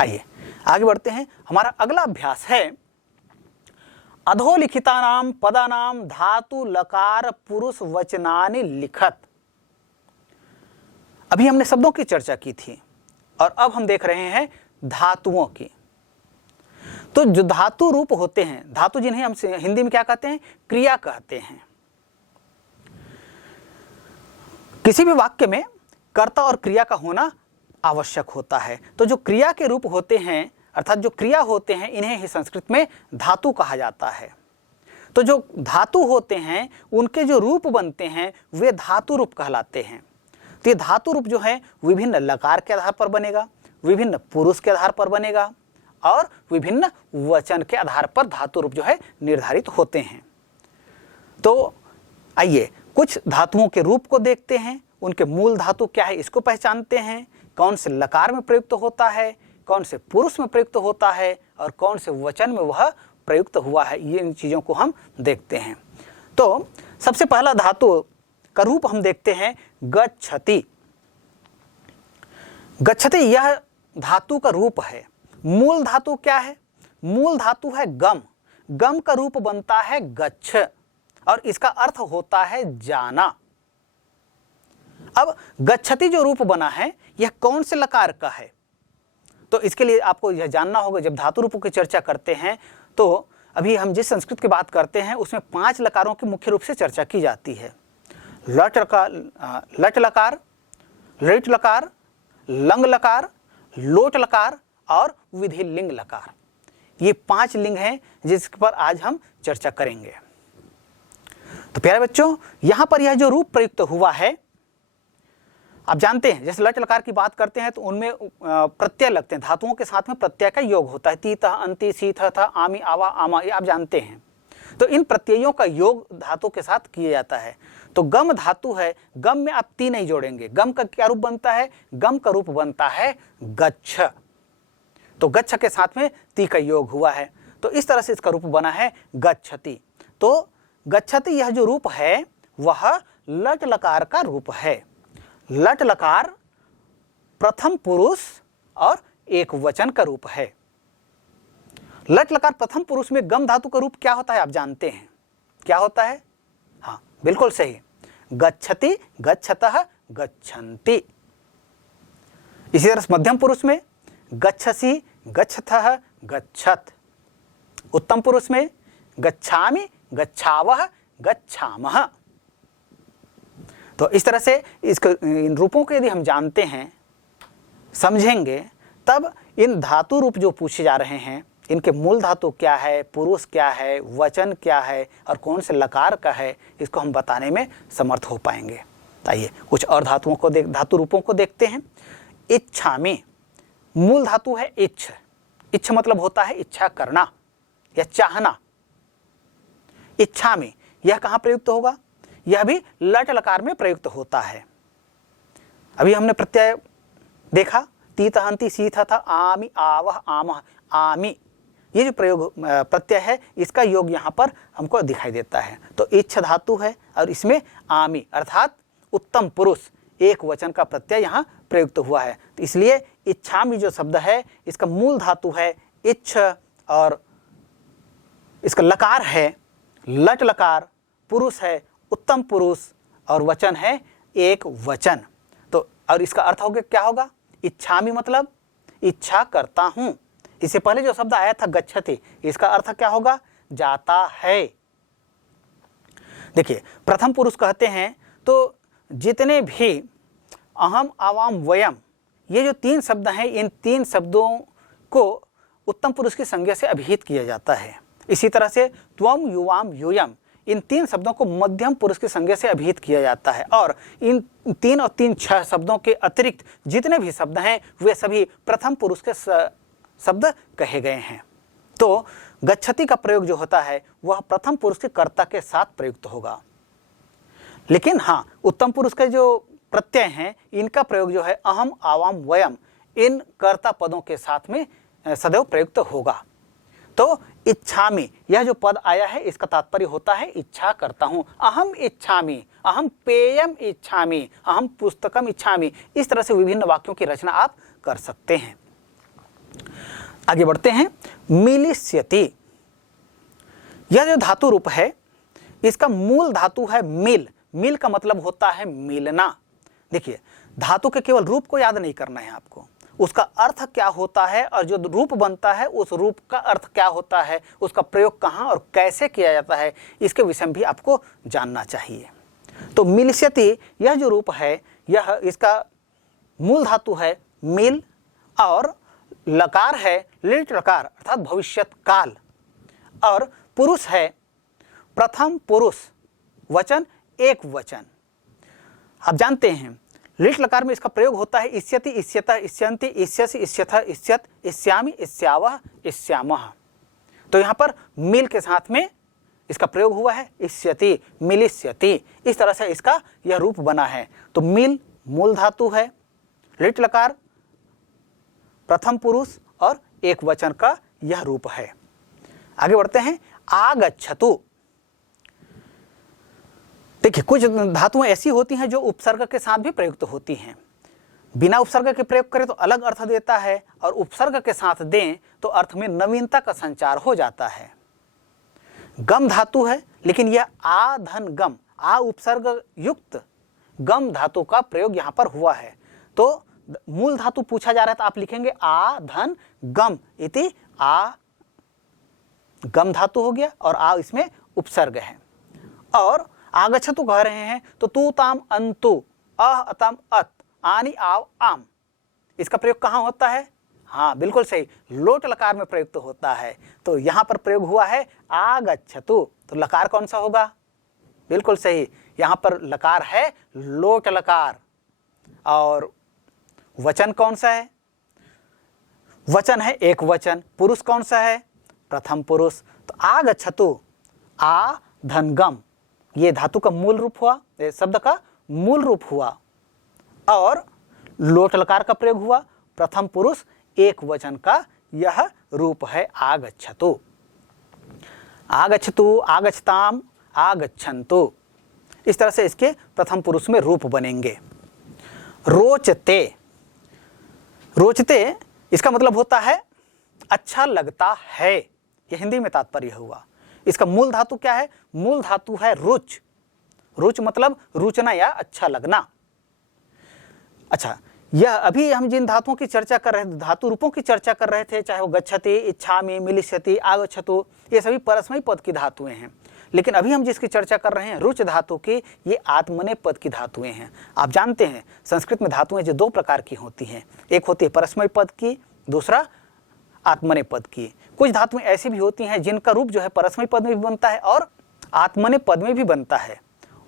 आइए आगे बढ़ते हैं। हमारा अगला अभ्यास है अधोलिखितानां पदानां धातु लकार पुरुष वचनानि लिखत। अभी हमने शब्दों की चर्चा की थी और अब हम देख रहे हैं धातुओं की। तो जो धातु रूप होते हैं, धातु जिन्हें हम हिंदी में क्या कहते हैं, क्रिया कहते हैं। किसी भी वाक्य में कर्ता और क्रिया का होना आवश्यक होता है। तो जो क्रिया के रूप होते हैं अर्थात जो क्रिया होते हैं, इन्हें ही संस्कृत में धातु कहा जाता है। तो जो धातु होते हैं उनके जो रूप बनते हैं वे धातु रूप कहलाते हैं। तो ये धातु रूप जो है विभिन्न लकार के आधार पर बनेगा, विभिन्न पुरुष के आधार पर बनेगा और विभिन्न वचन के आधार पर धातु रूप जो है निर्धारित होते हैं। तो आइए कुछ धातुओं के रूप को देखते हैं, उनके मूल धातु क्या है इसको पहचानते हैं, कौन से लकार में प्रयुक्त होता है, कौन से पुरुष में प्रयुक्त होता है और कौन से वचन में वह प्रयुक्त हुआ है, ये इन चीज़ों को हम देखते हैं। तो सबसे पहला धातु का रूप हम देखते हैं गच्छति। गच्छति यह धातु का रूप है। मूल धातु क्या है, मूल धातु है गम। गम का रूप बनता है गच्छ और इसका अर्थ होता है जाना। अब गच्छति जो रूप बना है यह कौन से लकार का है, तो इसके लिए आपको यह जानना होगा। जब धातु रूपों की चर्चा करते हैं तो अभी हम जिस संस्कृत की बात करते हैं उसमें 5 लकारों की मुख्य रूप से चर्चा की जाती है। लट लकार, लिट लकार, लंग लकार, लोट लकार और विधि लिंग लकार। ये 5 लिंग हैं जिस पर आज हम चर्चा करेंगे। तो प्यारे बच्चों, यहां पर यह जो रूप प्रयुक्त हुआ है, आप जानते हैं जैसे लट लकार की बात करते हैं तो उनमें प्रत्यय लगते हैं, धातुओं के साथ में प्रत्यय का योग होता है। तीत, अंति, सीथ, था, आमी, आवा, आमा, ये आप जानते हैं। तो इन प्रत्ययों का योग धातु के साथ किया जाता है। तो गम धातु है, गम में आप ती नहीं जोड़ेंगे। गम का क्या रूप बनता है, गम का रूप बनता है गच्छ। तो गच्छ के साथ में ती का योग हुआ है, तो इस तरह से इसका रूप बना है गच्छति। तो गच्छति यह जो रूप है वह लट लकार का रूप है। लट लकार प्रथम पुरुष और एक वचन का रूप है। लट लकार प्रथम पुरुष में गम धातु का रूप क्या होता है आप जानते हैं, क्या होता है? हाँ बिल्कुल सही, गच्छति, गच्छतः, गच्छन्ति। इसी तरह मध्यम पुरुष में गच्छसि, गच्छथः, गच्छत। उत्तम पुरुष में गच्छामि, गच्छावः, गच्छामः। तो इस तरह से इन रूपों को यदि हम जानते हैं, समझेंगे, तब इन धातु रूप जो पूछे जा रहे हैं इनके मूल धातु क्या है, पुरुष क्या है, वचन क्या है और कौन से लकार का है, इसको हम बताने में समर्थ हो पाएंगे। आइए कुछ और धातुओं को धातु रूपों को देखते हैं। इच्छामि, मूल धातु है इच्छ। इच्छ मतलब होता है इच्छा करना या चाहना। इच्छामि यह कहाँ प्रयुक्त होगा, यह भी लट लकार में प्रयुक्त होता है। अभी हमने प्रत्यय देखा, तीत, हंति, सीथ, था, आमी, आवह, आमह, आमी। ये जो प्रयोग प्रत्यय है इसका योग यहाँ पर हमको दिखाई देता है। तो इच्छ धातु है और इसमें आमी अर्थात उत्तम पुरुष एक वचन का प्रत्यय यहाँ प्रयुक्त हुआ है। तो इसलिए इच्छामि जो शब्द है इसका मूल धातु है इच्छ और इसका लकार है लट लकार, पुरुष है उत्तम पुरुष और वचन है एक वचन। तो और इसका अर्थ होगा क्या होगा, इच्छामि मतलब इच्छा करता हूं। इससे पहले जो शब्द आया था गच्छति, इसका अर्थ क्या होगा, जाता है। देखिए प्रथम पुरुष कहते हैं तो जितने भी अहम, आवाम, वयम, ये जो 3 शब्द हैं, इन 3 शब्दों को उत्तम पुरुष की संज्ञा से अभिहित किया जाता है। इसी तरह से त्वम, युवाम, यूयम, इन 3 शब्दों को मध्यम पुरुष की संज्ञा से अभिहित किया जाता है। और इन 3 और 3 6 शब्दों के अतिरिक्त जितने भी शब्द हैं वे सभी प्रथम पुरुष के शब्द कहे गए हैं। तो गच्छति का प्रयोग जो होता है वह प्रथम पुरुष के कर्ता के साथ प्रयुक्त होगा। लेकिन हाँ, उत्तम पुरुष के जो प्रत्यय हैं इनका प्रयोग जो है अहम, आवाम, वयम, इन कर्ता पदों के साथ में सदैव प्रयुक्त होगा। तो इच्छामि यह जो पद आया है इसका तात्पर्य होता है इच्छा करता हूं। अहम इच्छामि, अहम पेयम इच्छामि, अहम पुस्तकम इच्छामि। इस तरह से विभिन्न वाक्यों की रचना आप कर सकते हैं। आगे बढ़ते हैं। मिलिष्यति, यह जो धातु रूप है इसका मूल धातु है मिल। मिल का मतलब होता है मिलना। देखिए, धातु के केवल रूप को याद नहीं करना है आपको, उसका अर्थ क्या होता है और जो रूप बनता है उस रूप का अर्थ क्या होता है, उसका प्रयोग कहाँ और कैसे किया जाता है, इसके विषय में भी आपको जानना चाहिए। तो मिलिष्यति यह जो रूप है यह इसका मूल धातु है मिल और लकार है लिट लकार अर्थात भविष्यत काल, और पुरुष है प्रथम पुरुष, वचन एक वचन। आप जानते हैं लिट लकार में इसका प्रयोग होता है इष्यति, इष्यतः, इष्यन्ति, इष्यसि, इष्यथ, इष्यत, इष्यामि, इष्यावः, इष्यामः। तो यहाँ पर मिल के साथ में इसका प्रयोग हुआ है इष्यति, मिलिष्यति। इस तरह से इसका यह रूप बना है। तो मिल मूल धातु है, लिट लकार प्रथम पुरुष और एक वचन का यह रूप है। आगे बढ़ते हैं। आगच्छतु, देखिए कुछ धातुएं ऐसी होती हैं जो उपसर्ग के साथ भी प्रयुक्त होती हैं। बिना उपसर्ग के प्रयोग करें तो अलग अर्थ देता है, और उपसर्ग के साथ दें तो अर्थ में नवीनता का संचार हो जाता है। गम धातु है, लेकिन यह आ धन गम, आ उपसर्ग युक्त गम धातु का प्रयोग यहाँ पर हुआ है। तो मूल धातु पूछा जा रहा है तो आप लिखेंगे आ धन गम इति, आ गम धातु हो गया और आ इसमें उपसर्ग है। और आगच्छतु कह रहे हैं तो तू ताम अंतु, अह अतम अत, आनी आव आम, इसका प्रयोग कहाँ होता है? हाँ बिल्कुल सही, लोट लकार में प्रयुक्त होता है। तो यहाँ पर प्रयोग हुआ है आगच्छतु। तो लकार कौन सा होगा? बिल्कुल सही, यहाँ पर लकार है लोट लकार। और वचन कौन सा है? वचन है एक वचन। पुरुष कौन सा है? प्रथम पुरुष। तो आगच्छतु, आ धन गम, ये धातु का मूल रूप हुआ, शब्द का मूल रूप हुआ, और लोट लकार का प्रयोग हुआ, प्रथम पुरुष एक वचन का यह रूप है आगच्छतु। आगच्छतु, आगच्छताम, आगच्छन्तु, इस तरह से इसके प्रथम पुरुष में रूप बनेंगे। रोचते, रोचते इसका मतलब होता है अच्छा लगता है, यह हिंदी में तात्पर्य हुआ। इसका मूल धातु क्या है? मूल धातु है रुच। रुच मतलब रुचना या अच्छा लगना। अच्छा, यह अभी हम जिन धातुओं की चर्चा कर रहे थे, धातु रूपों की चर्चा कर रहे थे, चाहे वो गच्छति, इच्छामि, मिलिष्यति, आगच्छतु, ये सभी परस्मैपद पद की धातुएं हैं। लेकिन अभी हम जिसकी चर्चा कर रहे हैं रुच धातु की, ये आत्मनेपद पद की धातुएं हैं। आप जानते हैं संस्कृत में धातुएं जो दो प्रकार की होती हैं, एक होती है परस्मैपद पद की, दूसरा आत्मनेपद पद की। कुछ धातुएं ऐसी भी होती हैं जिनका रूप जो है परस्मैपद पद में भी बनता है और आत्मनेपद पद में भी बनता है।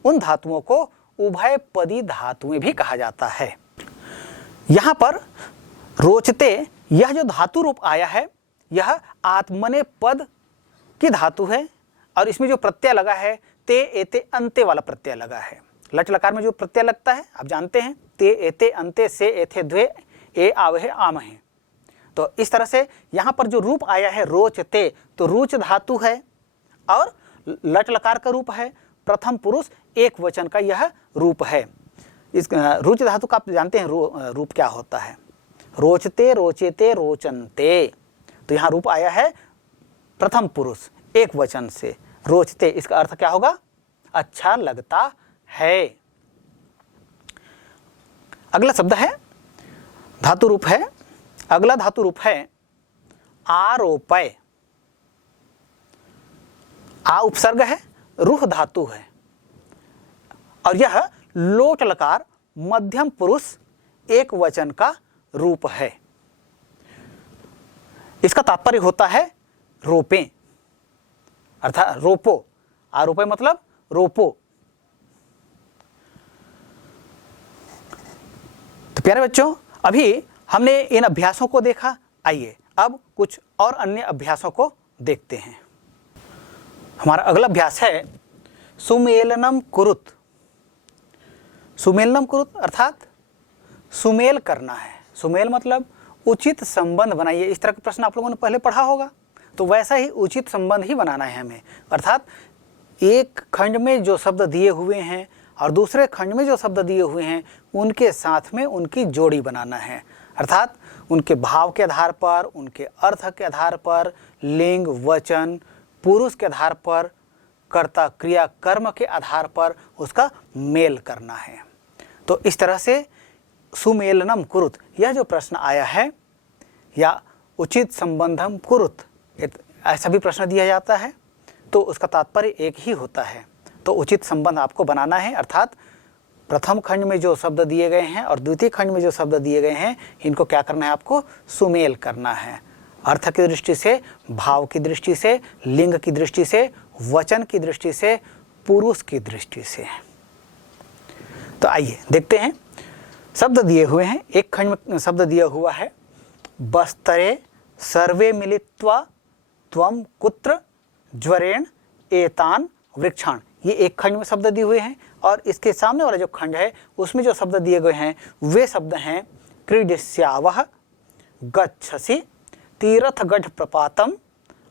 उन धातुओं को उभयपदी धातुएं भी कहा जाता है। यहाँ पर रोचते यह जो धातु रूप आया है यह आत्मनेपद पद की धातु है, और इसमें जो प्रत्यय लगा है ते एते अंते वाला प्रत्यय लगा है। लट लकार में जो प्रत्यय लगता है आप जानते हैं, ते एते अंते से एथे द्वे ए आवहे आमहे। तो इस तरह से यहाँ पर जो रूप आया है रोचते, तो रुच धातु है और लट लकार का रूप है, प्रथम पुरुष एक वचन का यह रूप है। इस रुच धातु का आप जानते हैं रूप क्या होता है? रोचते, रोचेते, रोचनते। तो यहाँ रूप आया है प्रथम पुरुष एक वचन से, रोचते, इसका अर्थ क्या होगा? अच्छा लगता है। अगला शब्द है धातु रूप है, अगला धातु रूप है आरोपय। आ उपसर्ग है, रुह धातु है, और यह लोट लकार मध्यम पुरुष एक वचन का रूप है। इसका तात्पर्य होता है रोपे, अर्थात रोपो। आरोपे मतलब रोपो। तो प्यारे बच्चों, अभी हमने इन अभ्यासों को देखा। आइए अब कुछ और अन्य अभ्यासों को देखते हैं। हमारा अगला अभ्यास है सुमेलनम कुरुत। सुमेलनम कुरुत अर्थात सुमेल करना है। सुमेल मतलब उचित संबंध बनाइए। इस तरह का प्रश्न आप लोगों ने पहले पढ़ा होगा, तो वैसा ही उचित संबंध ही बनाना है हमें। अर्थात एक खंड में जो शब्द दिए हुए हैं और दूसरे खंड में जो शब्द दिए हुए हैं उनके साथ में उनकी जोड़ी बनाना है। अर्थात उनके भाव के आधार पर, उनके अर्थ के आधार पर, लिंग, वचन, पुरुष के आधार पर, कर्ता, क्रिया, कर्म के आधार पर उसका मेल करना है। तो इस तरह से सुमेलनम कुरुत, यह जो प्रश्न आया है, या उचित संबंधम कुरुत, ऐसा भी प्रश्न दिया जाता है, तो उसका तात्पर्य एक ही होता है। तो उचित संबंध आपको बनाना है, अर्थात प्रथम खंड में जो शब्द दिए गए हैं और द्वितीय खंड में जो शब्द दिए गए हैं, इनको क्या करना है, आपको सुमेल करना है। अर्थ की दृष्टि से, भाव की दृष्टि से, लिंग की दृष्टि से, वचन की दृष्टि से, पुरुष की दृष्टि से। तो आइए देखते हैं, शब्द दिए हुए हैं। एक खंड में शब्द दिया हुआ है, बस्तरे सर्वे मिलित्वा त्वम कुत्र ज्वरेण एतान वृक्षाण। ये एक खंड में शब्द दिए हुए हैं, और इसके सामने वाला जो खंड है उसमें जो शब्द दिए गए हैं वे शब्द हैं क्रीडिस्यावः गच्छसि तीर्थगढ़ प्रपातम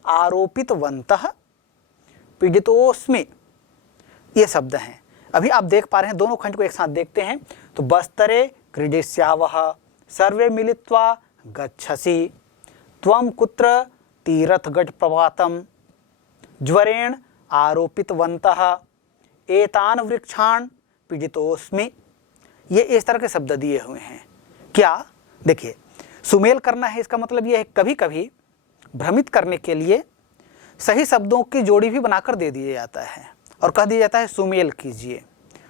आरोपितवन्तः पीड़ितोस्मि। ये शब्द हैं। अभी आप देख पा रहे हैं, दोनों खंड को एक साथ देखते हैं। तो बस्तरे क्रीडिस्यावः सर्वे मिलित्वा गच्छसि त्वं कुत्र तीर्थगढ़ प्रपातम ज्वरेण आरोपितवन्तः एतान वृक्षान पीड़ितोस्मि। ये इस तरह के शब्द दिए हुए हैं। क्या, देखिए, सुमेल करना है, इसका मतलब ये है कभी कभी भ्रमित करने के लिए सही शब्दों की जोड़ी भी बनाकर दे दिया जाता है और कह दिया जाता है सुमेल कीजिए।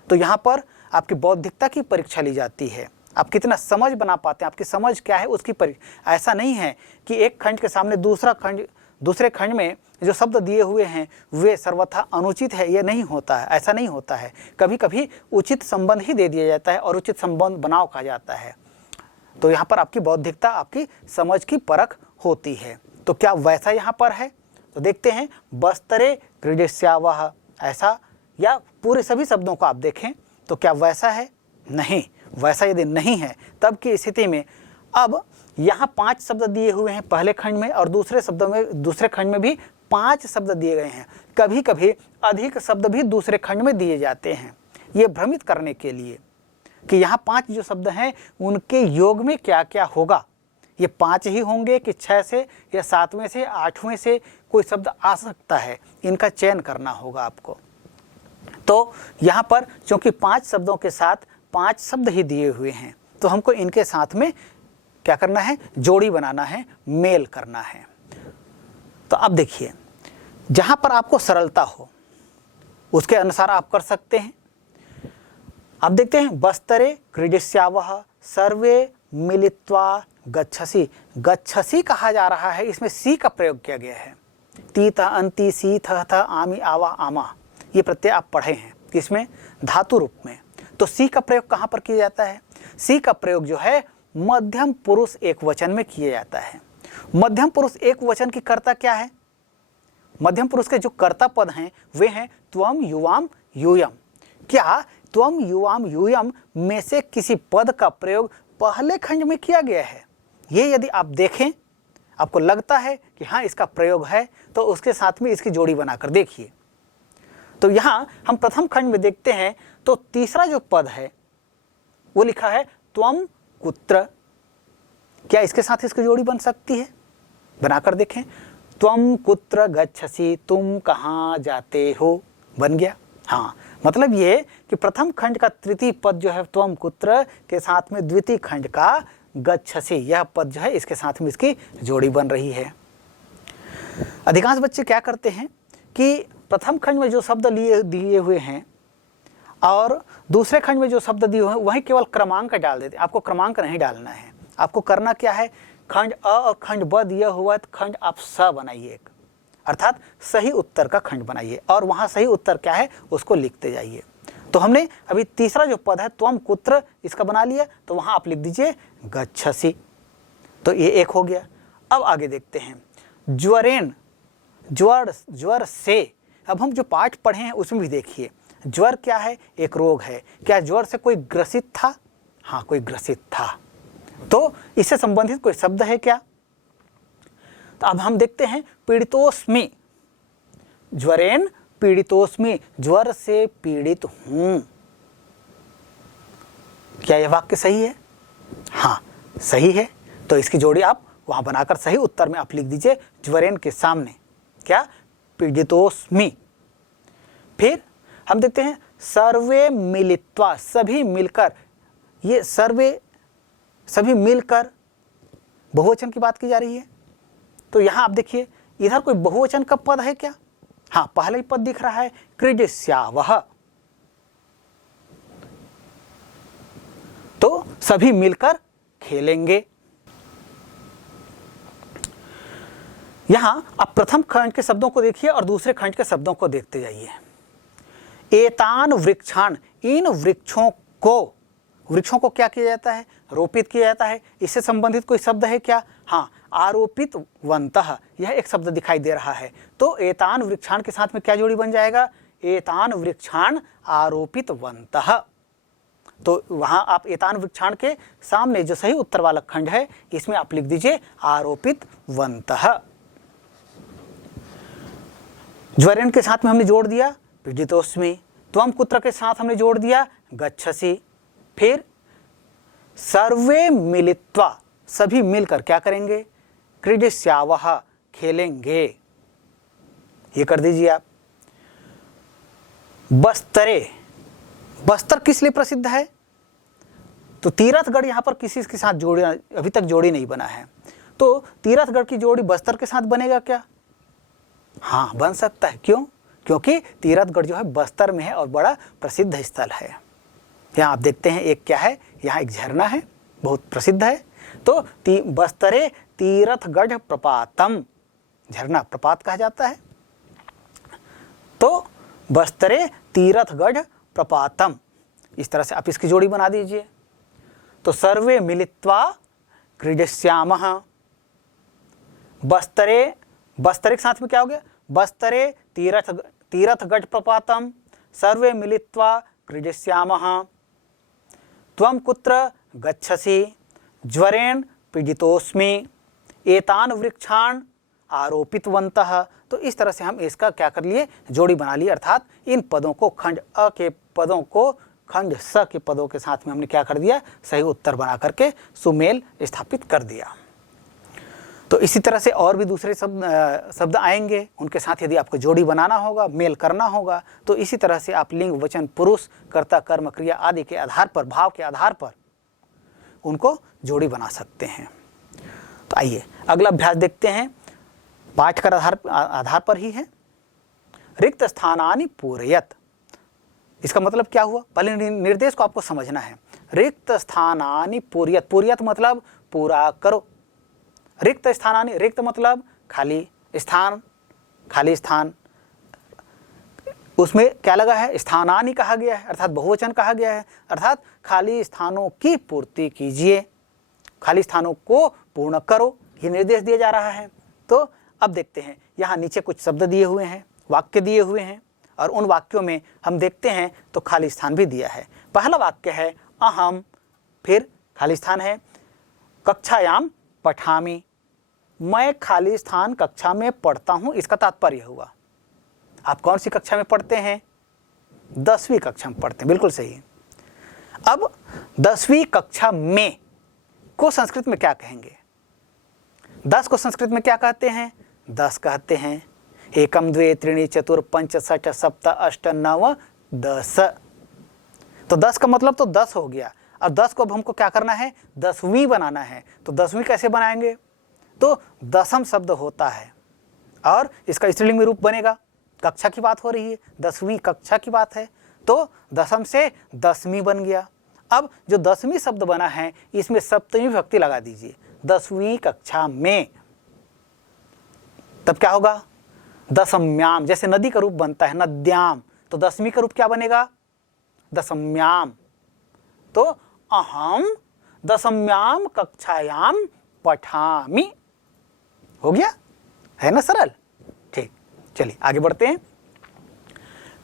तो यहाँ पर आपकी बौद्धिकता की परीक्षा ली जाती है, आप कितना समझ बना पाते हैं, आपकी समझ क्या है उसकी परीक्षा। ऐसा नहीं है कि एक खंड के सामने दूसरे खंड में जो शब्द दिए हुए हैं वे सर्वथा अनुचित है, ये नहीं होता है, ऐसा नहीं होता है। कभी कभी उचित संबंध ही दे दिया जाता है और उचित संबंध बनाओ कहा जाता है। तो यहाँ पर आपकी बौद्धिकता, आपकी समझ की परख होती है। तो क्या वैसा यहाँ पर है? तो देखते हैं, बस्तरे क्रीडिस्यावः, ऐसा, या पूरे सभी शब्दों को आप देखें तो क्या वैसा है? नहीं, वैसा यदि नहीं है तब की स्थिति में अब यहाँ 5 शब्द दिए हुए हैं पहले खंड में, और दूसरे खंड में भी 5 शब्द दिए गए हैं। कभी कभी अधिक शब्द भी दूसरे खंड में दिए जाते हैं, ये भ्रमित करने के लिए कि यहाँ 5 जो शब्द हैं उनके योग में क्या क्या होगा। ये 5 ही होंगे कि 6 से या 7वें से 8वें से कोई शब्द आ सकता है, इनका चयन करना होगा आपको। तो यहाँ पर चूंकि 5 शब्दों के साथ 5 शब्द ही दिए हुए हैं, तो हमको इनके साथ में क्या करना है, जोड़ी बनाना है, मेल करना है। तो अब देखिए, जहाँ पर आपको सरलता हो उसके अनुसार आप कर सकते हैं। अब देखते हैं, बस्तरे क्रीडिस्यावः सर्वे मिलित्वा गच्छसि। गच्छसि कहा जा रहा है, इसमें सी का प्रयोग किया गया है। तीता अंति सी थ आमी आवा आमा, ये प्रत्यय आप पढ़े हैं किसमें, धातु रूप में। तो सी का प्रयोग कहाँ पर किया जाता है? सी का प्रयोग जो है मध्यम पुरुष एक वचन में किया जाता है। मध्यम पुरुष एक वचन की कर्ता क्या है? मध्यम पुरुष के जो कर्ता पद हैं वे हैं त्वम युवाम यूयम। क्या त्वम युवाम यूयम में से किसी पद का प्रयोग पहले खंड में किया गया है? ये यदि आप देखें, आपको लगता है कि हाँ इसका प्रयोग है, तो उसके साथ में इसकी जोड़ी बनाकर देखिए। तो यहाँ हम प्रथम खंड में देखते हैं, तो तीसरा जो पद है वो लिखा है त्वम कुत्र। क्या इसके साथ इसकी जोड़ी बन सकती है? बनाकर देखें, त्वम कुत्र गच्छसि, तुम कहाँ जाते हो, बन गया। हाँ, मतलब ये कि प्रथम खंड का तृतीय पद जो है त्वम कुत्र के साथ में द्वितीय खंड का गच्छसि, यह पद जो है इसके साथ में इसकी जोड़ी बन रही है। अधिकांश बच्चे क्या करते हैं कि प्रथम खंड में जो शब्द दिए हुए हैं और दूसरे खंड में जो शब्द दिए हुए हैं वहीं केवल क्रमांक डाल देते हैं। आपको क्रमांक नहीं डालना है, आपको करना क्या है, खंड अ और खंड ब दिया हुआ है तो खंड आप स बनाइए एक, अर्थात सही उत्तर का खंड बनाइए और वहाँ सही उत्तर क्या है उसको लिखते जाइए। तो हमने अभी तीसरा जो पद है त्वम कुत्र, इसका बना लिया, तो वहाँ आप लिख दीजिए गच्छसि। तो ये एक हो गया। अब आगे देखते हैं, ज्वरेन, ज्वर से। अब हम जो पाठ पढ़े हैं उसमें भी देखिए, ज्वर क्या है, एक रोग है। क्या ज्वर से कोई ग्रसित था? हाँ, कोई ग्रसित था। तो इससे संबंधित कोई शब्द है क्या? तो अब हम देखते हैं, पीड़ितोस्मि, ज्वरेन पीड़ितोस्मि, ज्वर से पीड़ित हूं। क्या यह वाक्य सही है? हाँ, सही है। तो इसकी जोड़ी आप वहां बनाकर सही उत्तर में आप लिख दीजिए ज्वरेन के सामने क्या, पीडितोस्मि। फिर हम देखते हैं सर्वे मिलित्वा, सभी मिलकर, ये सर्वे सभी मिलकर बहुवचन की बात की जा रही है। तो यहां आप देखिए इधर कोई बहुवचन का पद है क्या? हाँ, पहला ही पद दिख रहा है क्रीडिस्यावः, तो सभी मिलकर खेलेंगे। यहां आप प्रथम खंड के शब्दों को देखिए और दूसरे खंड के शब्दों को देखते जाइए। एतान वृक्षान, इन वृक्षों को क्या किया जाता है? रोपित किया जाता है। इससे संबंधित कोई शब्द है क्या? हाँ, आरोपित वंतः, यह एक शब्द दिखाई दे रहा है। तो एतान वृक्षान के साथ में क्या जोड़ी बन जाएगा? एतान वृक्षान आरोपित वंतः। तो वहां आप एतान वृक्षान के सामने जो सही उत्तर वाला खंड है इसमें आप लिख दीजिए आरोपित वंतः। ज्वरेन के साथ में हमने जोड़ दिया पीडितोस्मि, त्वम कुत्र के साथ हमने जोड़ दिया गच्छसि। फिर सर्वे मिलित्वा, सभी मिलकर क्या करेंगे? क्रीडिस्यावः, खेलेंगे, ये कर दीजिए आप। बस्तरे, बस्तर किस लिए प्रसिद्ध है? तो तीरथगढ़ यहां पर किसी के साथ जोड़ी अभी तक जोड़ी नहीं बना है, तो तीरथगढ़ की जोड़ी बस्तर के साथ बनेगा क्या? हाँ, बन सकता है। क्यों? क्योंकि तीरथगढ़ जो है बस्तर में है और बड़ा प्रसिद्ध स्थल है। यहाँ आप देखते हैं एक क्या है, यहाँ एक झरना है, बहुत प्रसिद्ध है। तो बस्तरे तीरथगढ़ प्रपातम, झरना प्रपात कहा जाता है। तो बस्तरे तीरथगढ़ प्रपातम, इस तरह से आप इसकी जोड़ी बना दीजिए। तो सर्वे मिलित्वा क्रीडिष्यामः, बस्तरे, बस्तरे के साथ में क्या हो गया? बस्तरे तीरथगढ़ प्रपातम, सर्वे मिलित्वा क्रीडिष्यामः, त्वं कुत्र गच्छसि, ज्वरेण पीडितोस्मि, एतान वृक्षान आरोपितवन्तः। तो इस तरह से हम इसका क्या कर लिए? जोड़ी बना ली, अर्थात इन पदों को खंड अ के पदों को खंड स के पदों के साथ में हमने क्या कर दिया? सही उत्तर बना करके सुमेल स्थापित कर दिया। तो इसी तरह से और भी दूसरे शब्द आएंगे, उनके साथ यदि आपको जोड़ी बनाना होगा, मेल करना होगा, तो इसी तरह से आप लिंग, वचन, पुरुष, कर्ता, कर्म, क्रिया आदि के आधार पर, भाव के आधार पर उनको जोड़ी बना सकते हैं। तो आइए अगला अभ्यास देखते हैं, पाठ का आधार पर ही है। रिक्त स्थानानि पूरयत, इसका मतलब क्या हुआ? पहले निर्देश को आपको समझना है। रिक्त स्थानानि पूरयत, पूरयत मतलब पूरा करो। रिक्त स्थानानि, रिक्त मतलब खाली स्थान, खाली स्थान, उसमें क्या लगा है? स्थानानि कहा गया है, अर्थात बहुवचन कहा गया है, अर्थात खाली स्थानों की पूर्ति कीजिए, खाली स्थानों को पूर्ण करो, ये निर्देश दिया जा रहा है। तो अब देखते हैं, यहाँ नीचे कुछ शब्द दिए हुए हैं, वाक्य दिए हुए हैं, और उन वाक्यों में हम देखते हैं तो खाली स्थान भी दिया है। पहला वाक्य है अहम, फिर खाली स्थान है कक्षायाम पठामि, मैं खाली स्थान कक्षा में पढ़ता हूं, इसका तात्पर्य हुआ आप कौन सी कक्षा में पढ़ते हैं? 10वीं कक्षा में पढ़ते हैं, बिल्कुल सही। अब 10वीं कक्षा में को संस्कृत में क्या कहेंगे? 10 को संस्कृत में क्या कहते हैं? 10 कहते हैं। 1 2 3 4 5 6 7 8 9 10। तो 10 का मतलब तो 10 हो गया। अब 10 को अब हमको क्या करना है? 10वीं बनाना है। तो 10वीं कैसे बनाएंगे? तो दशम शब्द होता है और इसका स्त्रीलिंग में रूप बनेगा। कक्षा की बात हो रही है, 10वीं कक्षा की बात है, तो दशम से 10वीं बन गया। अब जो 10वीं शब्द बना है इसमें सप्तमी विभक्ति लगा दीजिए, 10वीं कक्षा में, तब क्या होगा? दशम्याम, जैसे नदी का रूप बनता है नद्याम, तो 10वीं का रूप क्या बनेगा? दशम्याम। तो अहम दशम्याम कक्षायाम पठामि, हो गया, है ना सरल? ठीक, चलिए आगे बढ़ते हैं।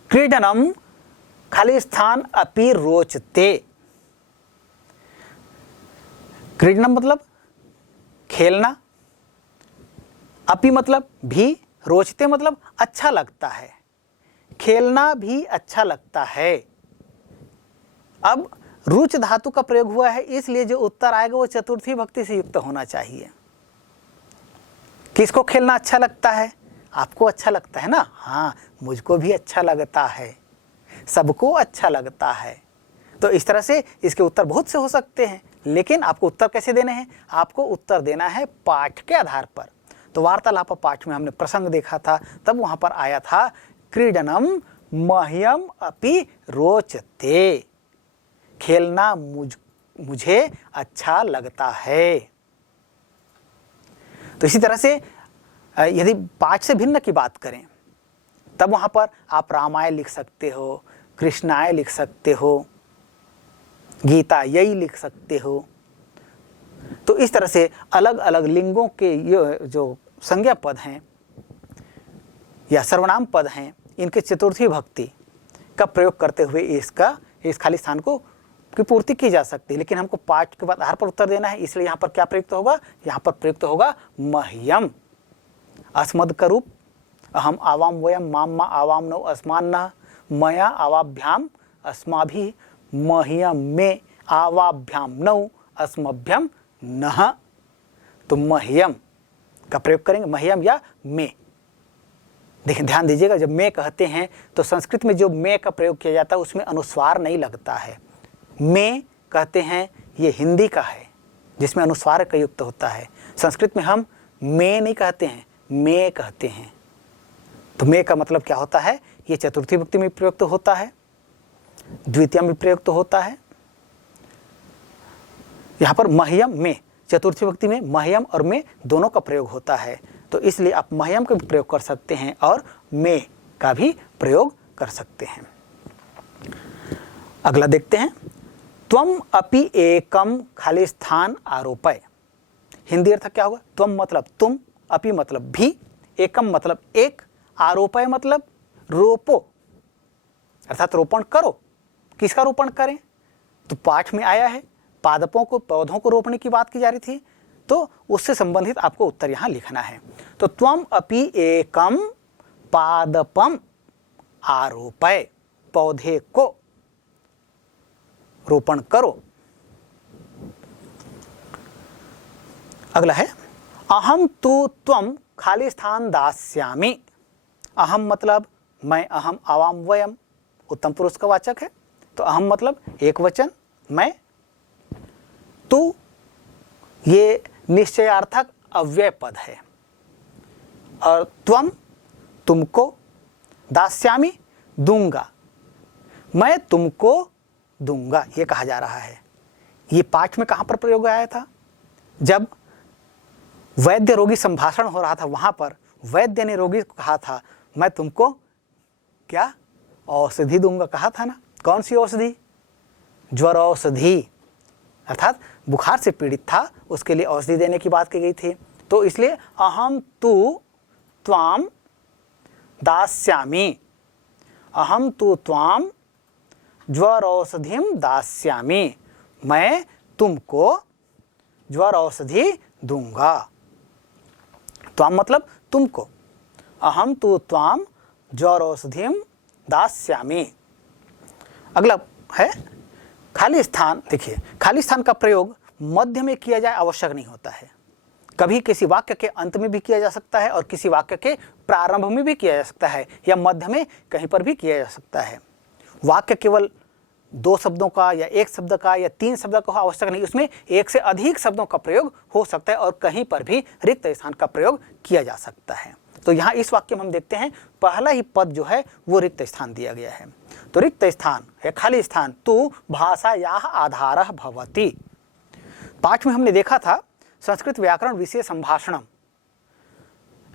क्रीडनम खाली स्थान अपि रोचते, क्रीडनम मतलब खेलना, अपि मतलब भी, रोचते मतलब अच्छा लगता है, खेलना भी अच्छा लगता है। अब रुच धातु का प्रयोग हुआ है, इसलिए जो उत्तर आएगा वो चतुर्थी भक्ति से युक्त होना चाहिए। किसको खेलना अच्छा लगता है? आपको अच्छा लगता है ना? हाँ, मुझको भी अच्छा लगता है, सबको अच्छा लगता है। तो इस तरह से इसके उत्तर बहुत से हो सकते हैं, लेकिन आपको उत्तर कैसे देने हैं? आपको उत्तर देना है पाठ के आधार पर। तो वार्तालाप पाठ में हमने प्रसंग देखा था, तब वहां पर आया था क्रीडनम मह्यम अपि रोचते, खेलना मुझे अच्छा लगता है। तो इसी तरह से यदि पाठ से भिन्न की बात करें, तब वहां पर आप रामायण लिख सकते हो, कृष्णाय लिख सकते हो, गीता यही लिख सकते हो। तो इस तरह से अलग अलग लिंगों के ये जो संज्ञा पद हैं या सर्वनाम पद हैं, इनके चतुर्थी भक्ति का प्रयोग करते हुए इस खाली स्थान को की पूर्ति की जा सकती है। लेकिन हमको पाठ के आधार पर उत्तर देना है, इसलिए यहाँ पर क्या प्रयुक्त होगा? यहाँ पर प्रयुक्त होगा मह्यम। अस्मद का रूप अहम आवाम वयम माम मा आवाम नौ अस्मान न मया आवाभ्याम अस्माभि मह्यम में आवाभ्याम नौ अस्मभ्यम नः। तो मह्यम का प्रयोग करेंगे, मह्यम या में। देखिए, ध्यान दीजिएगा, जब मैं कहते हैं तो संस्कृत में जो मैं का प्रयोग किया जाता है उसमें अनुस्वार नहीं लगता है। मैं कहते हैं ये हिंदी का है जिसमें अनुस्वार का युक्त होता है। संस्कृत में हम मैं नहीं कहते हैं, मैं कहते हैं। तो मैं का मतलब क्या होता है? ये चतुर्थी भक्ति में प्रयुक्त होता है, द्वितीय में प्रयुक्त होता है। यहाँ पर मह्यम में, चतुर्थी भक्ति में मह्यम और में दोनों का प्रयोग होता है। तो इसलिए आप मह्यम का भी प्रयोग कर सकते हैं और में का भी प्रयोग कर सकते हैं। अगला देखते हैं, त्वम अपि एकम खाली स्थान आरोपय। हिंदी अर्थ क्या होगा? त्वम मतलब तुम, अपि मतलब भी, एकम मतलब एक, आरोपय मतलब रोपो, अर्थात रोपण करो। किसका रोपण करें? तो पाठ में आया है पादपों को, पौधों को रोपने की बात की जा रही थी, तो उससे संबंधित आपको उत्तर यहां लिखना है। तो त्वम अपि एकम पादपम आरोपय, पौधे को रोपण करो। अगला है अहम तु त्वम खाली स्थान दास्यामि। अहम मतलब मैं, अहम आवाम वयम उत्तम पुरुष का वाचक है, तो अहम मतलब एक वचन मैं, तू ये निश्चयार्थक अव्यय पद है, और त्वम तुमको, दास्यामि दूंगा, मैं तुमको दूंगा, ये कहा जा रहा है। ये पाठ में कहां पर प्रयोग आया था? जब वैद्य रोगी संभाषण हो रहा था, वहां पर वैद्य ने रोगी को कहा था मैं तुमको क्या औषधि दूंगा, कहा था ना। कौन सी औषधि? ज्वर औषधि, अर्थात बुखार से पीड़ित था, उसके लिए औषधि देने की बात की गई थी। तो इसलिए अहम तु त्वाम दास्यामि, अहम तु त्वाम ज्वर औषधिम दास्यामि, मैं तुमको ज्वर औषधि दूंगा। त्वाम मतलब तुमको, अहम तु त्वाम ज्वर औषधिम दास्यामि। अगला है खाली स्थान। देखिए, खाली स्थान का प्रयोग मध्य में किया जाए आवश्यक नहीं होता है। कभी किसी वाक्य के अंत में भी किया जा सकता है और किसी वाक्य के प्रारंभ में भी किया जा सकता है, या मध्य में कहीं पर भी किया जा सकता है। वाक्य केवल 2 शब्दों का या 1 शब्द का या 3 शब्द का आवश्यक नहीं, उसमें 1 से अधिक शब्दों का प्रयोग हो सकता है और कहीं पर भी रिक्त स्थान का प्रयोग किया जा सकता है। तो यहाँ इस वाक्य में हम देखते हैं पहला ही पद जो है वो रिक्त स्थान दिया गया है। तो रिक्त स्थान या खाली स्थान तु भाषायाः आधारः भवति। पाठ में हमने देखा था संस्कृत व्याकरण विषय संभाषणम,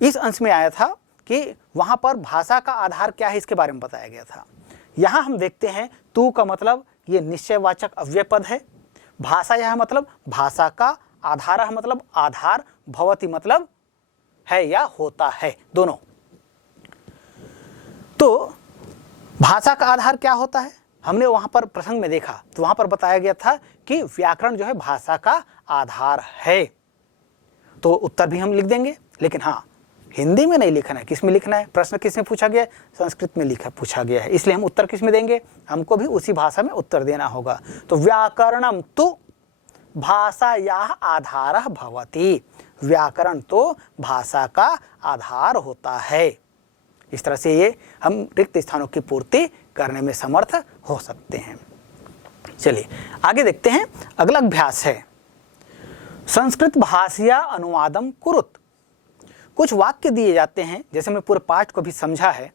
इस अंश में आया था कि वहां पर भाषा का आधार क्या है इसके बारे में बताया गया था। यहां हम देखते हैं तू का मतलब ये निश्चयवाचक अव्यय पद है, भाषा यह मतलब भाषा का, आधार मतलब आधार, भवति मतलब है या होता है, दोनों। तो भाषा का आधार क्या होता है हमने वहां पर प्रसंग में देखा, तो वहां पर बताया गया था कि व्याकरण जो है भाषा का आधार है। तो उत्तर भी हम लिख देंगे, लेकिन हाँ हिंदी में नहीं लिखना है, किस में लिखना है? प्रश्न किस में पूछा गया है? संस्कृत में पूछा गया है, इसलिए हम उत्तर किस में देंगे? हमको भी उसी भाषा में उत्तर देना होगा। तो व्याकरणम तो भाषायाः आधारः भवति, व्याकरण तो भाषा का आधार होता है। इस तरह से ये हम रिक्त स्थानों की पूर्ति करने में समर्थ हो सकते हैं। चलिए आगे देखते हैं। अगला अभ्यास है संस्कृत भाषया अनुवादम कुरुत। कुछ वाक्य दिए जाते हैं, जैसे हमने पूरे पाठ को भी समझा है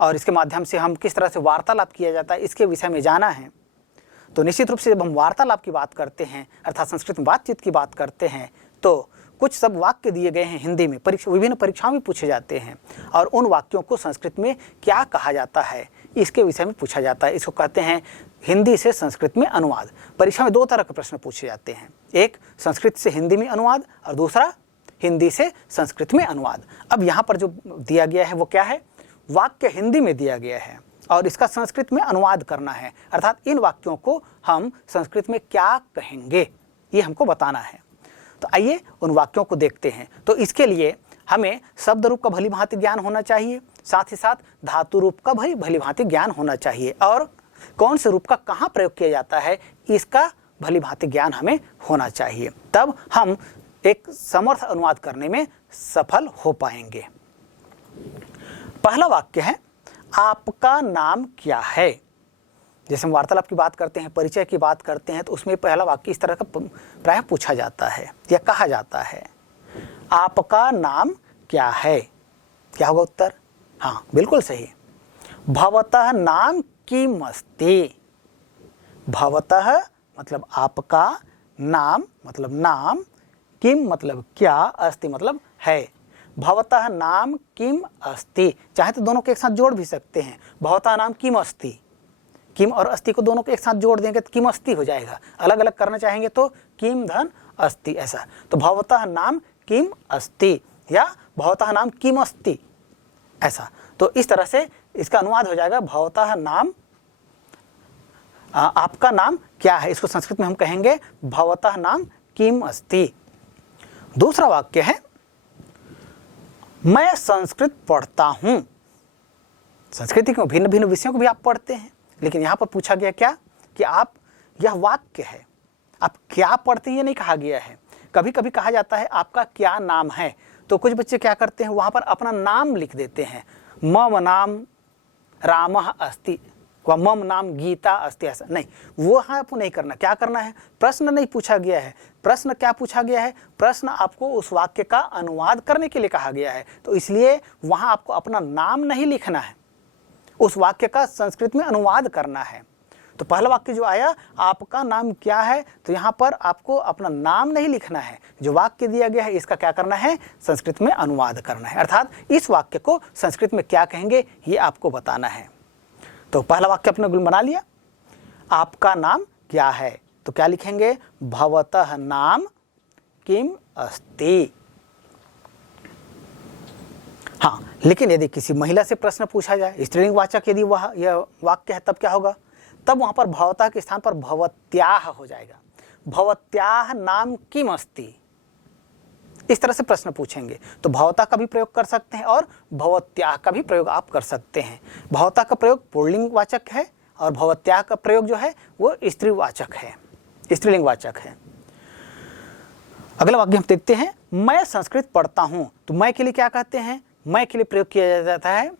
और इसके माध्यम से हम किस तरह से वार्तालाप किया जाता है इसके विषय में जाना है। तो निश्चित रूप से जब हम वार्तालाप की बात करते हैं अर्थात संस्कृत में बातचीत की बात करते हैं तो कुछ सब वाक्य दिए गए हैं हिंदी में, विभिन्न परीक्षाओं में पूछे जाते हैं और उन वाक्यों को संस्कृत में क्या कहा जाता है इसके विषय में पूछा जाता है। इसको कहते हैं हिंदी से संस्कृत में अनुवाद। परीक्षा में दो तरह के प्रश्न पूछे जाते हैं, एक संस्कृत से हिंदी में अनुवाद और दूसरा हिंदी से संस्कृत में अनुवाद। अब यहाँ पर जो दिया गया है वो क्या है? वाक्य हिंदी में दिया गया है और इसका संस्कृत में अनुवाद करना है, अर्थात इन वाक्यों को हम संस्कृत में क्या कहेंगे ये हमको बताना है। तो आइए उन वाक्यों को देखते हैं। तो इसके लिए हमें शब्द रूप का भली भांति ज्ञान होना चाहिए, साथ ही साथ धातु रूप का भली भांति ज्ञान होना चाहिए और कौन से रूप का कहाँ प्रयोग किया जाता है इसका भली भांति ज्ञान हमें होना चाहिए, तब हम एक समर्थ अनुवाद करने में सफल हो पाएंगे। पहला वाक्य है आपका नाम क्या है। जैसे हम वार्तालाप की बात करते हैं, परिचय की बात करते हैं, तो उसमें पहला वाक्य इस तरह का प्रायः पूछा जाता है या कहा जाता है, आपका नाम क्या है। क्या होगा उत्तर? हाँ बिल्कुल सही, भवतः नाम किम अस्ति। भवतः मतलब आपका, नाम मतलब नाम, किम मतलब क्या, अस्ति मतलब है। भवतः नाम किम अस्ति, चाहे तो दोनों को एक साथ जोड़ भी सकते हैं, भवतः नाम किम अस्ति। किम और अस्ति को दोनों को एक साथ जोड़ देंगे तो किम अस्ति हो जाएगा, अलग अलग करना चाहेंगे तो किम धन अस्ति ऐसा। तो भवतः नाम किम अस्ति या भवतः नाम किम अस्ति ऐसा। तो इस तरह से इसका अनुवाद हो जाएगा भवतः नाम, आपका नाम क्या है, इसको संस्कृत में हम कहेंगे भवतः नाम किम अस्ति। दूसरा वाक्य है मैं संस्कृत पढ़ता हूं। संस्कृति के भिन्न भिन्न विषयों को भी आप पढ़ते हैं, लेकिन यहां पर पूछा गया क्या कि आप, यह वाक्य है, आप क्या पढ़ते हैं ये नहीं कहा गया है। कभी कभी कहा जाता है आपका क्या नाम है, तो कुछ बच्चे क्या करते हैं वहां पर अपना नाम लिख देते हैं, मम नाम रामः अस्ति व मम नाम गीता अस्ति, ऐसा नहीं, वो हाँ आपको नहीं करना। क्या करना है? प्रश्न नहीं पूछा गया है। प्रश्न क्या पूछा गया है? प्रश्न आपको उस वाक्य का अनुवाद करने के लिए कहा गया है, तो इसलिए वहां आपको अपना नाम नहीं लिखना है, उस वाक्य का संस्कृत में अनुवाद करना है। तो पहला वाक्य जो आया आपका नाम क्या है, तो यहाँ पर आपको अपना नाम नहीं लिखना है, जो वाक्य दिया गया है इसका क्या करना है? संस्कृत में अनुवाद करना है, अर्थात इस वाक्य को संस्कृत में क्या कहेंगे ये आपको बताना है। तो पहला वाक्य अपने बना लिया, आपका नाम क्या है, तो क्या लिखेंगे? भवतः नाम किम अस्ति। हाँ, लेकिन यदि किसी महिला से प्रश्न पूछा जाए, स्त्रीलिंग वाचक यदि वह यह वाक्य है, तब क्या होगा? तब वहां पर भवतः के स्थान पर भवत्याः हो जाएगा। भवत्याः नाम किम अस्ति, इस तरह से प्रश्न पूछेंगे। तो भवतः का भी प्रयोग कर सकते हैं और भवत्याः का भी प्रयोग आप कर सकते हैं। भवतः का प्रयोग पुल्लिंग वाचक है और भवत्याः का प्रयोग जो है वो स्त्रीवाचक है, स्त्रीलिंग वाचक है। अगला वाक्य हम देखते हैं, मैं संस्कृत पढ़ता हूं। तो मैं के लिए क्या कहते हैं? मैं के लिए प्रयोग किया जाता है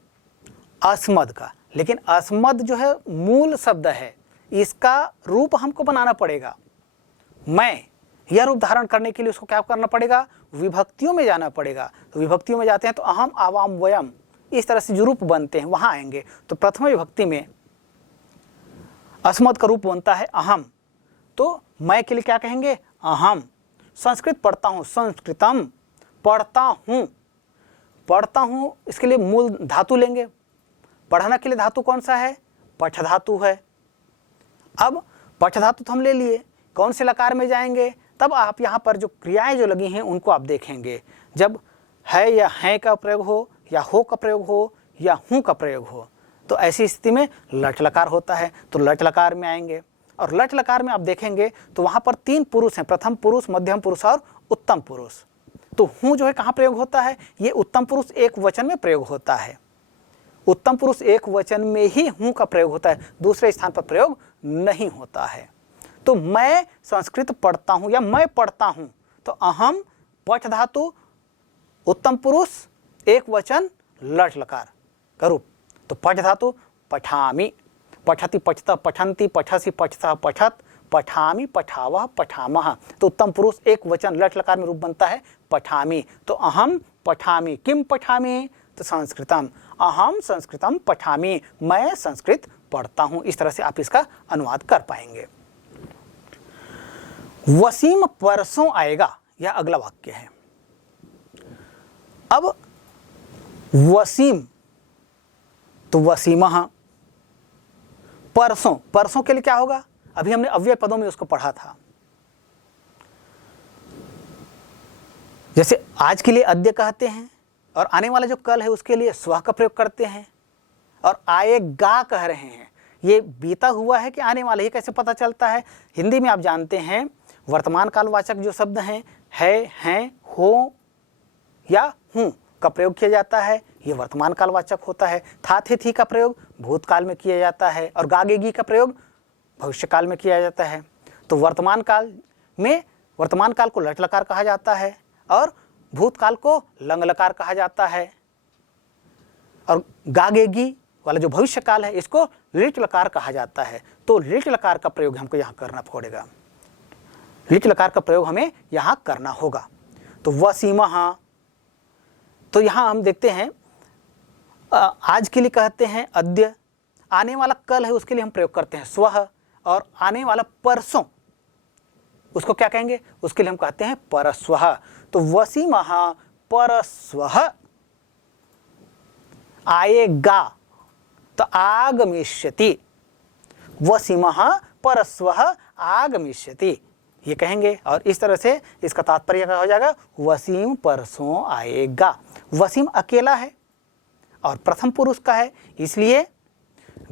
अस्मद का, लेकिन अस्मद जो है मूल शब्द है, इसका रूप हमको बनाना पड़ेगा। मैं यह रूप धारण करने के लिए उसको क्या करना पड़ेगा? विभक्तियों में जाना पड़ेगा। तो विभक्तियों में जाते हैं तो अहम, आवाम, वयम, इस तरह से जो रूप बनते हैं वहां आएंगे। तो प्रथम विभक्ति में अस्मद का रूप बनता है अहम, तो मैं के लिए क्या कहेंगे? अहम। संस्कृत पढ़ता हूं, संस्कृतम, पढ़ता हूं, पढ़ता हूं, इसके लिए मूल धातु लेंगे। पढ़ना के लिए धातु कौन सा है? पठ धातु है। अब पठ धातु तो हम ले लिए, कौन से लकार में जाएंगे? तब आप यहाँ पर जो क्रियाएं जो लगी हैं उनको आप देखेंगे। जब है या हैं का प्रयोग हो, या हो का प्रयोग हो, या हूँ का प्रयोग हो, तो ऐसी स्थिति में लट लकार होता है, तो लट लकार में आएंगे। और लट लकार में आप देखेंगे तो वहाँ पर तीन पुरुष हैं, प्रथम पुरुष, मध्यम पुरुष और उत्तम पुरुष। तो हूँ जो है कहाँ प्रयोग होता है, ये उत्तम पुरुष एक वचन में प्रयोग होता है। उत्तम पुरुष एक वचन में ही हूँ का प्रयोग होता है, दूसरे स्थान पर प्रयोग नहीं होता है। तो मैं संस्कृत पढ़ता हूँ या मैं पढ़ता हूँ, तो अहम पठ धातु, उत्तम पुरुष एक वचन, लट लकार का रूप। तो पठ धातु पठामि, पठति पठत पठन्ति पठसि पठतः पठत, पठामि पठावः पठामः। तो उत्तम पुरुष एक वचन लट लकार में रूप बनता है पठामि। तो अहम पठामि, किम पठामि, तो संस्कृतम, अहम संस्कृतम पठामि, मैं संस्कृत पढ़ता हूं। इस तरह से आप इसका अनुवाद कर पाएंगे। वसीम परसों आएगा, यह अगला वाक्य है। अब वसीम, तो वसीमः, परसों, परसों के लिए क्या होगा, अभी हमने अव्यय पदों में उसको पढ़ा था। जैसे आज के लिए अद्य कहते हैं, और आने वाला जो कल है उसके लिए स्वः का प्रयोग करते हैं, और आएगा कह रहे हैं। ये बीता हुआ है कि आने वाला, ये कैसे पता चलता है। हिंदी में आप जानते हैं वर्तमान कालवाचक जो शब्द हैं है, हो या हूँ का प्रयोग किया जाता है, ये वर्तमान कालवाचक होता है। था थे थी का प्रयोग भूतकाल में किया जाता है, और गागेगी का प्रयोग भविष्य काल में किया जाता है। तो वर्तमान काल में वर्तमान काल को लट लकार कहा जाता है, और भूतकाल को लंग लकार कहा जाता है, और गागेगी वाला जो भविष्य काल है इसको लिट लकार कहा जाता है। तो लिट लकार का प्रयोग हमको यहाँ करना पड़ेगा, लिट लकार का प्रयोग हमें यहाँ करना होगा। तो वसीमः, तो यहाँ हम देखते हैं आज के लिए कहते हैं अद्य, आने वाला कल है उसके लिए हम प्रयोग करते हैं स्वः, और आने वाला परसों उसको क्या कहेंगे, उसके लिए हम कहते हैं परस्वः। तो वसीमः परस्वः आएगा, तो आगमिष्यति, वसीमः परस्वः आगमिष्यति ये कहेंगे। और इस तरह से इसका तात्पर्य क्या हो जाएगा, वसीम परसों आएगा। वसीम अकेला है और प्रथम पुरुष का है, इसलिए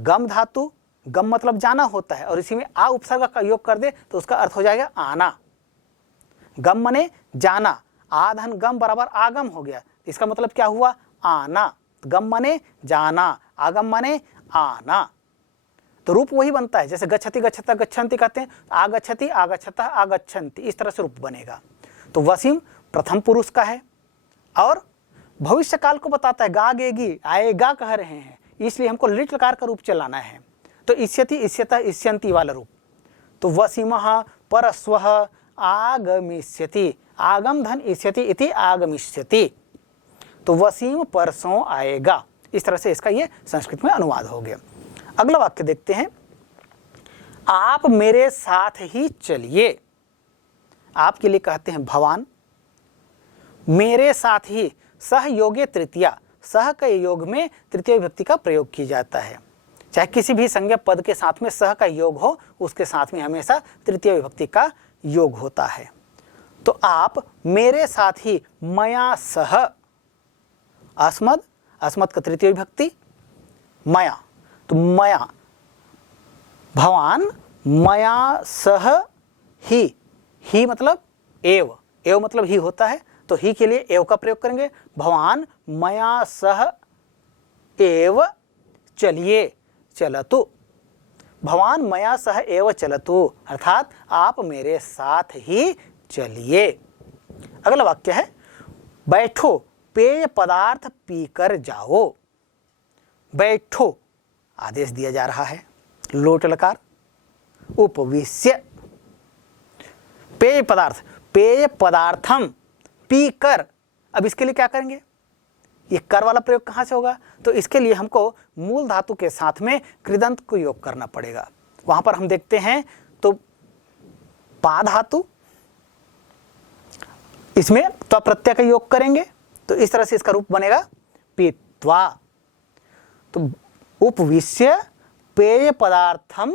गम धातु, गम मतलब जाना होता है, और इसी में आ उपसर्ग का योग कर दे तो उसका अर्थ हो जाएगा आना। गम मने जाना, आधन गम बराबर आगम हो गया, इसका मतलब क्या हुआ, आना। गम मने जाना, आगम मने आना। तो रूप वही बनता है, जैसे गच्छति गच्छता गच्छन्ति कहते हैं, आगच्छति आगच्छतः आगच्छन्ति, इस तरह से रूप बनेगा। तो वसीम प्रथम पुरुष का है और भविष्य काल को बताता है, गागेगी आएगा कह रहे हैं, इसलिए हमको लिट लकार का रूप चलाना है। तो इष्यति इष्यतः इष्यन्ति वाला रूप। तो वसीमः परस्वः आगमिष्यति, आगम धन इष्यति इति आगमिष्यति। तो वसीम परसों आएगा, इस तरह से इसका ये संस्कृत में अनुवाद हो गया। अगला वाक्य देखते हैं, आप मेरे साथ ही चलिए। आपके लिए कहते हैं भवान, मेरे साथ ही, सहयोगे तृतीया, सह के योग में तृतीय विभक्ति का प्रयोग किया जाता है। चाहे किसी भी संज्ञा पद के साथ में सह का योग हो, उसके साथ में हमेशा तृतीय विभक्ति का योग होता है। तो आप मेरे साथ ही, मया सह, अस्मद, अस्मद का तृतीय विभक्ति मया, तो मया, भवान मया सह ही मतलब एव, एव मतलब ही होता है, तो ही के लिए एव का प्रयोग करेंगे। भवान मया सह एव चलिए, चलतु, भवान मया सह एव चलतु, अर्थात आप मेरे साथ ही चलिए। अगला वाक्य है, बैठो पेय पदार्थ पीकर जाओ। बैठो आदेश दिया जा रहा है, लोट लकार, उपविश्य, पेय पदार्थ, पेय पदार्थम, पीकर। अब इसके लिए क्या करेंगे, ये कर वाला प्रयोग कहाँ से होगा, तो इसके लिए हमको मूल धातु के साथ में कृदंत को योग करना पड़ेगा। वहां पर हम देखते हैं तो पा धातु, इसमें त्व प्रत्यय का योग करेंगे, तो इस तरह से इसका रूप बनेगा पीत्वा। तो उपविश्य पेय पदार्थम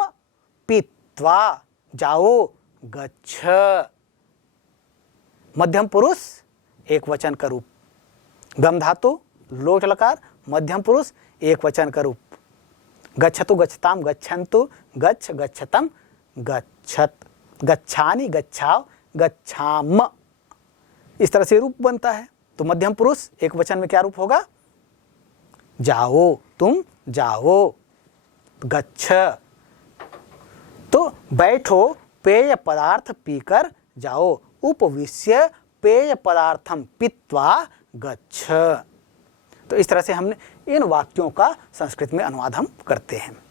पीत्वा जाओ, गच्छ, मध्यम पुरुष एक वचन का रूप, गम धातु लोट लकार, मध्यम पुरुष एक वचन का रूप, गच्छतु गच्छताम गच्छन्तु, गच्छ गच्छतम गच्छत, गच्छानि गच्छाव गच्छाम, इस तरह से रूप बनता है। तो मध्यम पुरुष एक वचन में क्या रूप होगा? जाओ, तुम जाओ। गच्छ। तो बैठो, पेय पदार्थ पीकर जाओ। उपविश्य पेय पदार्थम पीत्वा गच्छ। तो इस तरह से हमने इन वाक्यों का संस्कृत में अनुवाद हम करते हैं।